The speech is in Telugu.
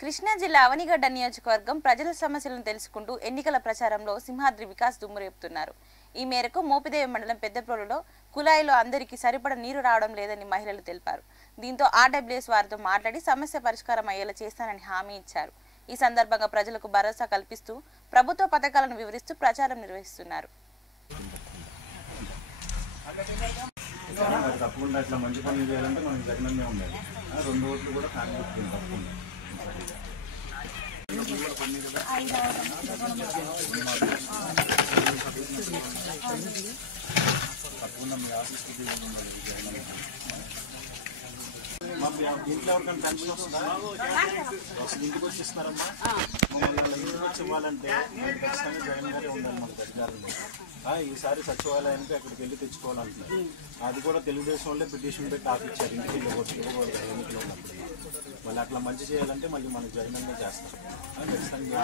కృష్ణా జిల్లా అవనిగడ్డ నియోజకవర్గం ప్రజల సమస్యలను తెలుసుకుంటూ ఎన్నికల ప్రచారంలో సింహాద్రి వికాస్ దుమ్మురేపుతున్నారు. ఈ మేరకు మోపిదేవి మండలం పెద్దప్రోలులో కుళాయిలో అందరికీ సరిపడ నీరు రావడం లేదని మహిళలు తెలిపారు. దీంతో ఆర్డబ్ల్యూఎస్ వారితో మాట్లాడి సమస్య పరిష్కారం అయ్యేలా చేస్తానని హామీ ఇచ్చారు. ఈ సందర్భంగా ప్రజలకు భరోసా కల్పిస్తూ ప్రభుత్వ పథకాలను వివరిస్తూ ప్రచారం నిర్వహిస్తున్నారు. తప్పకుండా ఇట్లా మంచి పనులు చేయాలంటే మనకి జగనన్నే ఉండాలి. 2 ఓట్లు కూడా కాంగ్రెస్ తప్పకుండా. తప్పకుండా మీ ఆఫీస్కి ఇంట్లో ఎవరికైనా పెన్షన్ వస్తుందా? ఇంటికి వచ్చి ఇస్తున్నారమ్మా. ఇంటికి వచ్చి ఇవ్వాలంటే ఖచ్చితంగా జగన్ గారే ఉండాలి మనకు అధికారంలో. ఈసారి సచివాలయానికి అక్కడికి వెళ్ళి తెచ్చుకోవాలంటున్నారు. అది కూడా తెలుగుదేశం వాళ్ళే పిటిషన్ పెట్టి ఆపిచ్చారు. ఇంటికి ఇవ్వకూడదు ఎన్నికలు ఉన్నప్పుడు. మళ్ళీ అట్లా మంచి చేయాలంటే మళ్ళీ మన జగనన్నే చేస్తారు. ఖచ్చితంగా